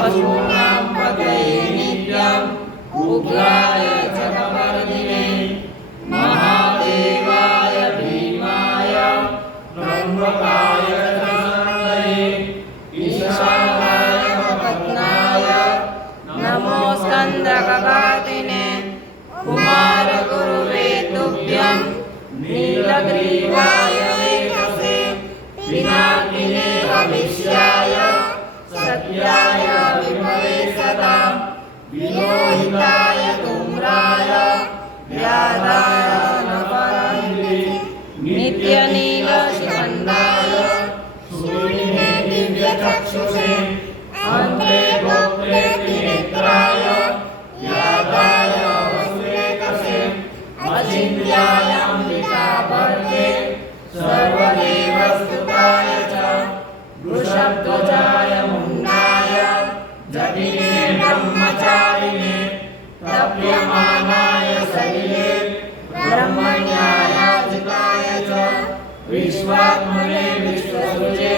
पशूनां पतये नित्यम् उग्राय च कपर्दिने महादेवाय भीमाय त्र्यम्बकाय च शरणये ईशानाय पद्मनाय नमो स्कन्दकपातिने कुमारगुरुवे तुभ्यं नीलग्रीवाय वेदसे पिनाकिने भविष्याय सत्याय विमले सदा विलोहिताय धूम्राय व्याधाय नपरन्ति नित्यनीलशिखण्डाय शूलिने दिव्यचक्षुषे अन्ते गोप्त्रे त्रिनेत्राय व्याधाय वसुरेकसे अचिन्त्याय अम्बिकाभर्गे सर्वदेवस्तुताय च वृषध्वजाय मुण्डाय जटिने ब्रह्मचारिणे तप्यमानाय सलिले ब्रह्मण्यायाजिताय च विश्वात्मने विश्वसृजे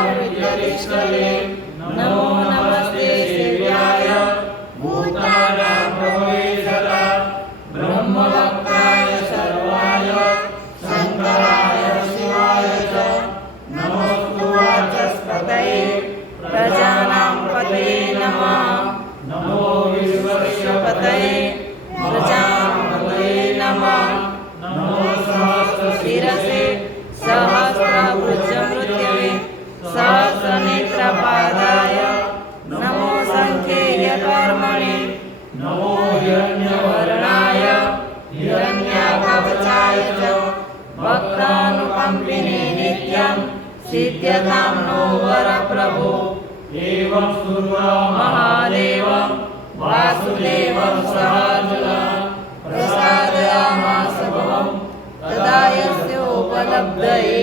विश्वमावृत्यतिष्ठले नमो नमस्ते सेव्याय भूतानां प्रभवे सदा ब्रह्मभक्ताय सर्वाय शङ्कराय शिवाय च नमोऽस्तु वाचस्पतये प्रजानां पतये नमः नमो विश्वस्य पतये प्रजानां पतये नमः नमो सहस्रशिरसे सहस्रभुजमृत्यवे सहस्रनेत्रपादाय नमो सङ्ख्येयकर्मणे नमो हिरण्यवर्णाय हिरण्यकवचाय च भक्तानुकम्पिने नित्यं सिद्ध्यतां नो वरप्रभो एवं स्तुत्वा महादेवं वासुदेवं सहार्जुनः प्रसादयामास भवं तदा यस्योपलब्धये